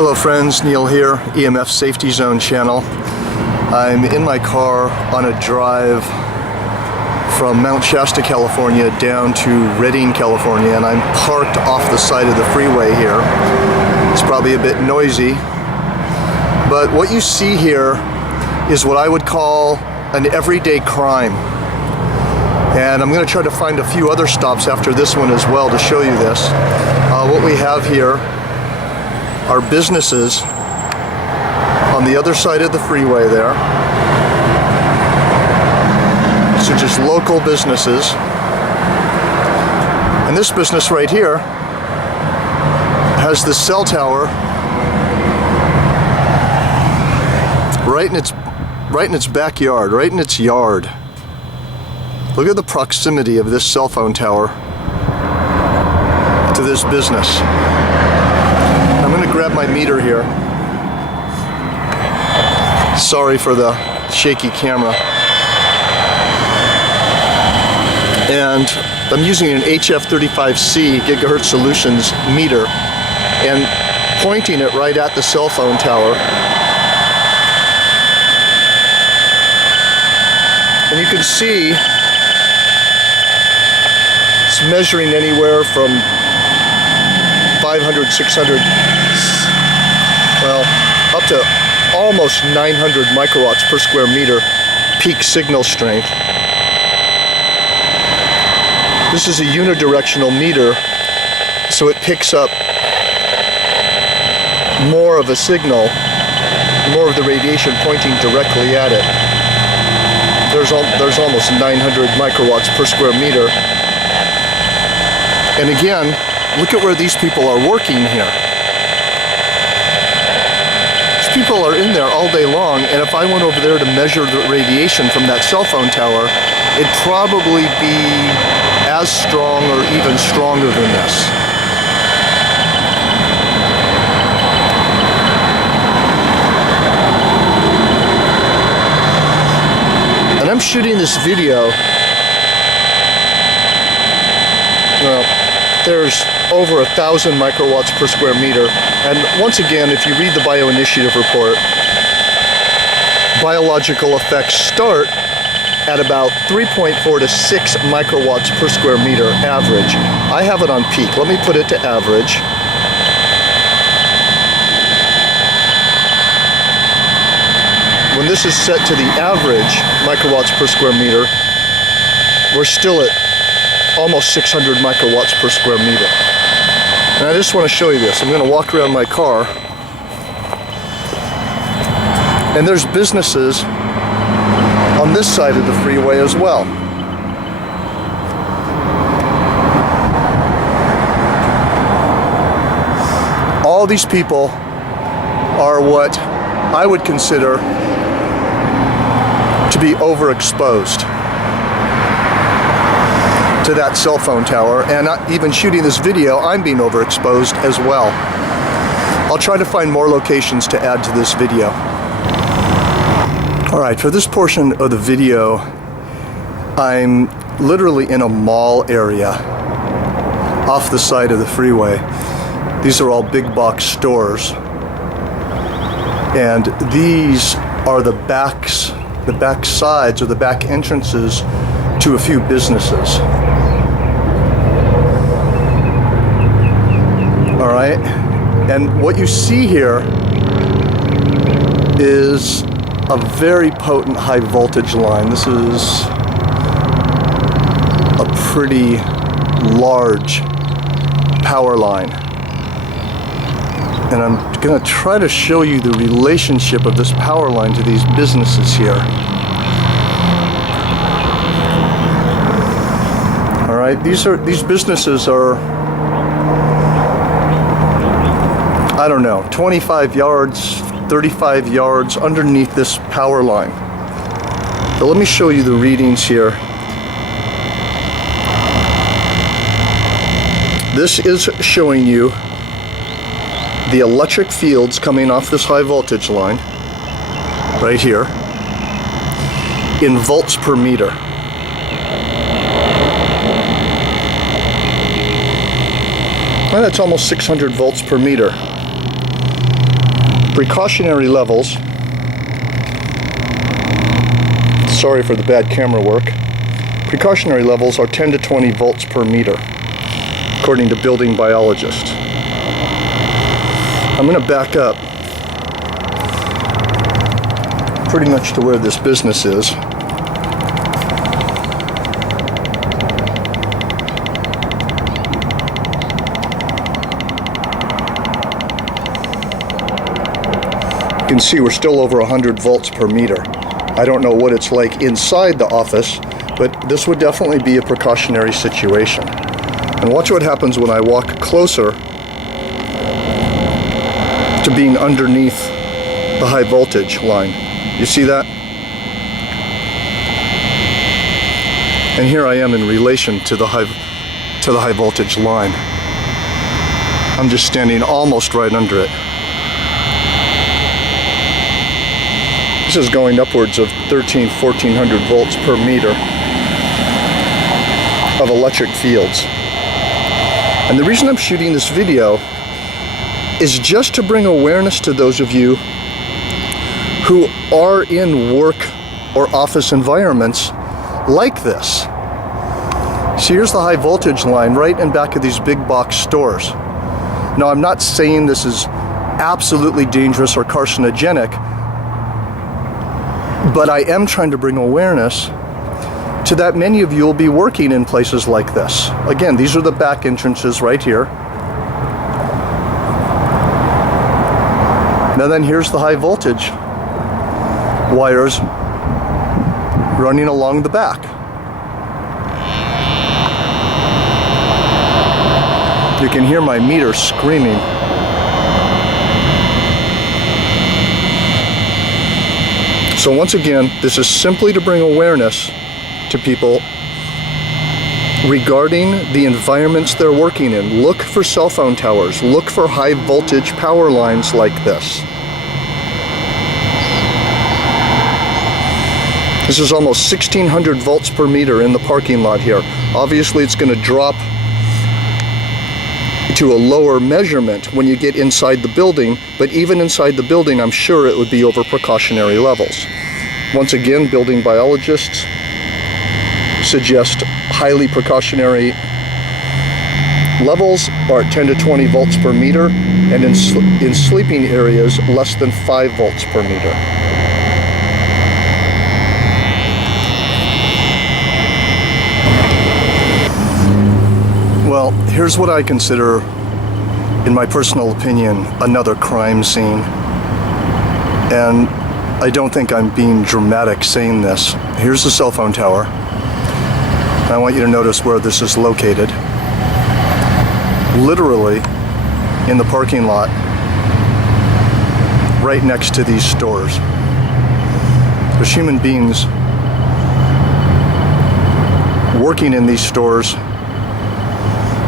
Hello friends, Neil here, EMF Safety Zone channel. I'm in my car on a drive from Mount Shasta, California down to Redding, California, and I'm parked off the side of the freeway here. It's probably a bit noisy, but what you see here is what I would call an everyday crime. And I'm going to try to find a few other stops after this one as well to show you this. What we have here are businesses on the other side of the freeway there. So just local businesses. And this business right here has the cell tower right in its backyard, right in its yard. Look at the proximity of this cell phone tower to this business. I'm going to grab my meter here. Sorry for the shaky camera. And I'm using an HF35C gigahertz solutions meter and pointing it right at the cell phone tower. And you can see it's measuring anywhere from 500, 600, well, up to almost 900 microwatts per square meter peak signal strength. This is a unidirectional meter, so it picks up more of a signal, more of the radiation pointing directly at it. There's almost 900 microwatts per square meter. And again, look at where these people are working here. These people are in there all day long, and if I went over there to measure the radiation from that cell phone tower, it'd probably be as strong or even stronger than this. And I'm shooting this video, well, there's over 1,000 microwatts per square meter. And once again, if you read the Bioinitiative report, biological effects start at about 3.4 to 6 microwatts per square meter average. I have it on peak. Let me put it to average. When this is set to the average microwatts per square meter, we're still at almost 600 microwatts per square meter. And I just want to show you this. I'm going to walk around my car, and there's businesses on this side of the freeway as well. All these people are what I would consider to be overexposed to that cell phone tower, and even shooting this video, I'm being overexposed as well. I'll try to find more locations to add to this video. Alright, for this portion of the video, I'm literally in a mall area off the side of the freeway. These are all big box stores, and these are the back sides or the back entrances to a few businesses. Alright, and what you see here is a very potent high voltage line. This is a pretty large power line. And I'm going to try to show you the relationship of this power line to these businesses here. Alright, these businesses are, I don't know, 25 yards, 35 yards underneath this power line. But let me show you the readings here. This is showing you the electric fields coming off this high voltage line right here in volts per meter. Well, that's almost 600 volts per meter. precautionary levels, sorry for the bad camera work, precautionary levels are 10 to 20 volts per meter, according to building biologists. I'm going to back up pretty much to where this business is. You can see we're still over 100 volts per meter. I don't know what it's like inside the office, but this would definitely be a precautionary situation. And watch what happens when I walk closer to being underneath the high voltage line. You see that? And here I am in relation to the high voltage line. I'm just standing almost right under it. This is going upwards of 1400 volts per meter of electric fields. And the reason I'm shooting this video is just to bring awareness to those of you who are in work or office environments like this. See, here's the high voltage line right in back of these big box stores. Now, I'm not saying this is absolutely dangerous or carcinogenic, but I am trying to bring awareness to that many of you will be working in places like this. Again, these are the back entrances right here. Now then, here's the high voltage wires running along the back. You can hear my meter screaming. So once again, this is simply to bring awareness to people regarding the environments they're working in. Look for cell phone towers. Look for high voltage power lines like this. This is almost 1600 volts per meter in the parking lot here. Obviously, it's going to drop to a lower measurement when you get inside the building, but even inside the building, I'm sure it would be over precautionary levels. Once again, building biologists suggest highly precautionary levels are 10 to 20 volts per meter, and in sleeping areas, less than 5 volts per meter. Well, here's what I consider, in my personal opinion, another crime scene. And I don't think I'm being dramatic saying this. Here's the cell phone tower. I want you to notice where this is located. Literally in the parking lot, right next to these stores. There's human beings working in these stores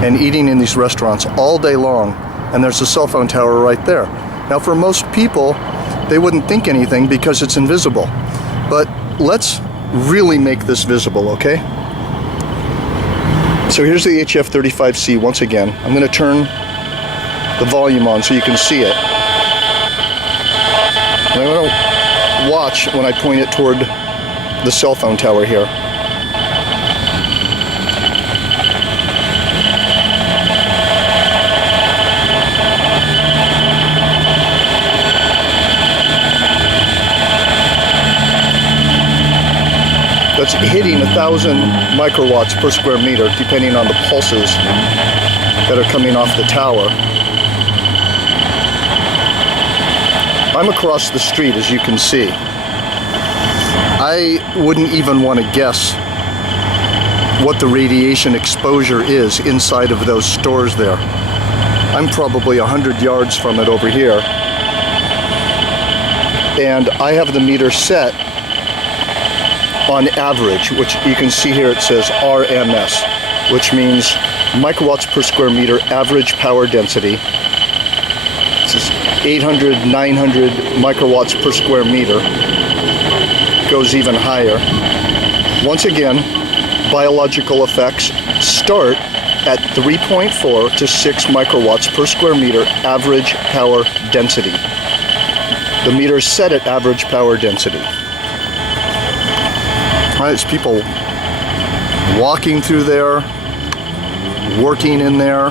and eating in these restaurants all day long, and there's a cell phone tower right there. Now, for most people, they wouldn't think anything because it's invisible. But let's really make this visible, okay? So here's the HF35C once again. I'm going to turn the volume on so you can see it. And I'm going to watch when I point it toward the cell phone tower here. That's hitting 1,000 microwatts per square meter, depending on the pulses that are coming off the tower. I'm across the street, as you can see. I wouldn't even want to guess what the radiation exposure is inside of those stores there. I'm probably 100 yards from it over here. And I have the meter set on average, which you can see here it says RMS, which means microwatts per square meter average power density. This is 800, 900 microwatts per square meter. Goes even higher. Once again, biological effects start at 3.4 to 6 microwatts per square meter average power density. The meter is set at average power density. All right, it's people walking through there, working in there,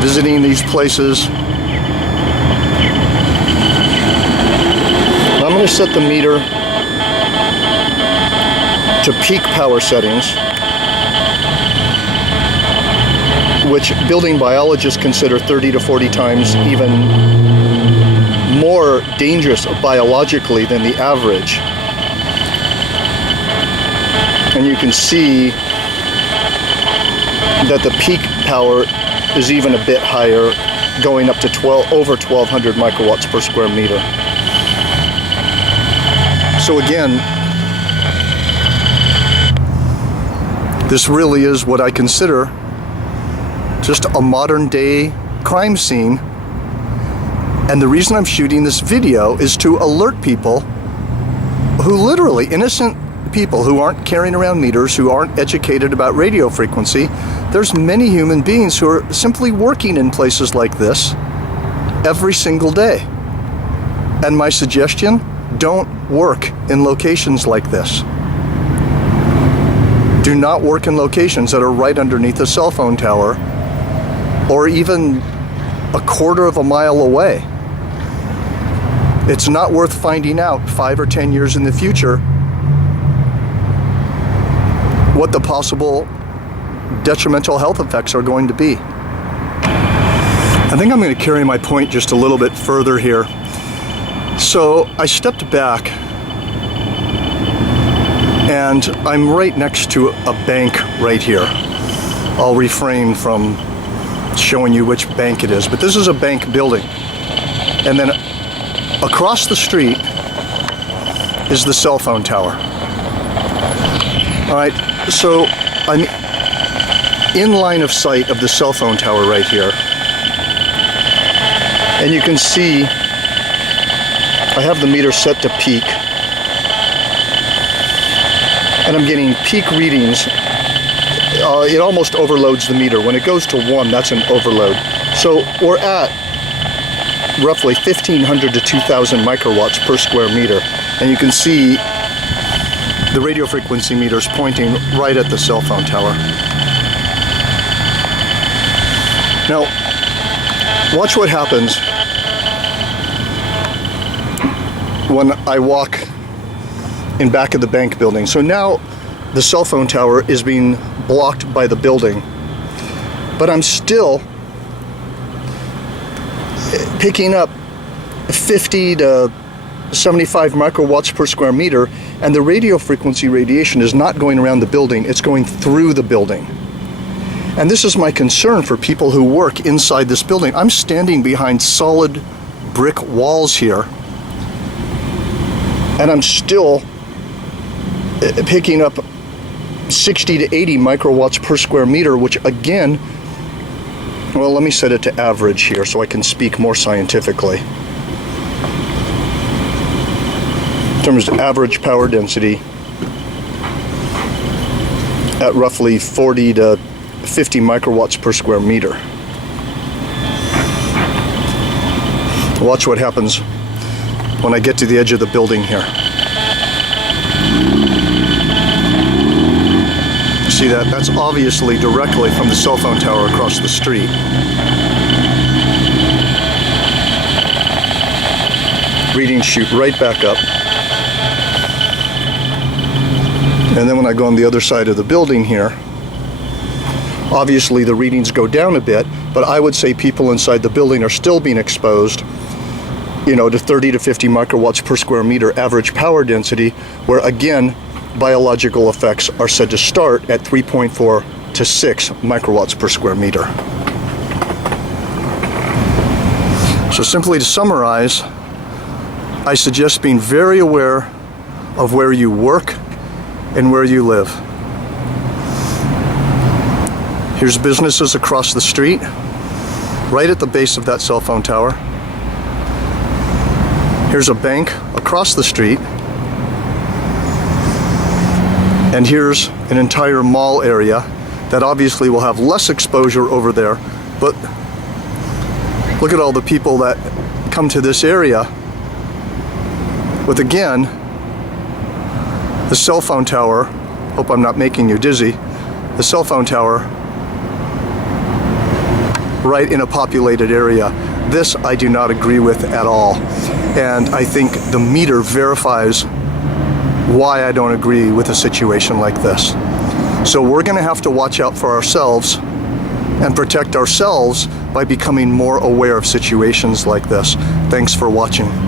visiting these places. I'm going to set the meter to peak power settings, which building biologists consider 30 to 40 times even more dangerous biologically than the average. And you can see that the peak power is even a bit higher, going up to over 1200 microwatts per square meter. So again, this really is what I consider just a modern day crime scene. And the reason I'm shooting this video is to alert people who literally, innocent people who aren't carrying around meters, who aren't educated about radio frequency. There's many human beings who are simply working in places like this every single day. And my suggestion, don't work in locations like this. Do not work in locations that are right underneath a cell phone tower or even a quarter of a mile away. It's not worth finding out 5 or 10 years in the future what the possible detrimental health effects are going to be. I think I'm going to carry my point just a little bit further here. So I stepped back and I'm right next to a bank right here. I'll refrain from showing you which bank it is, but this is a bank building. And then across the street is the cell phone tower. All right, so I'm in line of sight of the cell phone tower right here. And you can see I have the meter set to peak. And I'm getting peak readings. It almost overloads the meter. When it goes to 1, that's an overload. So we're at roughly 1,500 to 2,000 microwatts per square meter. And you can see the radio frequency meter is pointing right at the cell phone tower. Now, watch what happens when I walk in back of the bank building. So now the cell phone tower is being blocked by the building, but I'm still picking up 50 to 75 microwatts per square meter, and the radio frequency radiation is not going around the building, it's going through the building. And this is my concern for people who work inside this building. I'm standing behind solid brick walls here, and I'm still picking up 60 to 80 microwatts per square meter, which again, well, let me set it to average here so I can speak more scientifically. In terms of average power density at roughly 40 to 50 microwatts per square meter. Watch what happens when I get to the edge of the building here. See that? That's obviously directly from the cell phone tower across the street. Readings shoot right back up. And then when I go on the other side of the building here, obviously the readings go down a bit, but I would say people inside the building are still being exposed, you know, to 30 to 50 microwatts per square meter average power density, where again, biological effects are said to start at 3.4 to 6 microwatts per square meter. So simply to summarize, I suggest being very aware of where you work and where you live. Here's businesses across the street, right at the base of that cell phone tower. Here's a bank across the street. And here's an entire mall area that obviously will have less exposure over there, but look at all the people that come to this area with, again, the cell phone tower. Hope I'm not making you dizzy. The cell phone tower right in a populated area. This I do not agree with at all. And I think the meter verifies why I don't agree with a situation like this. So we're going to have to watch out for ourselves and protect ourselves by becoming more aware of situations like this. Thanks for watching.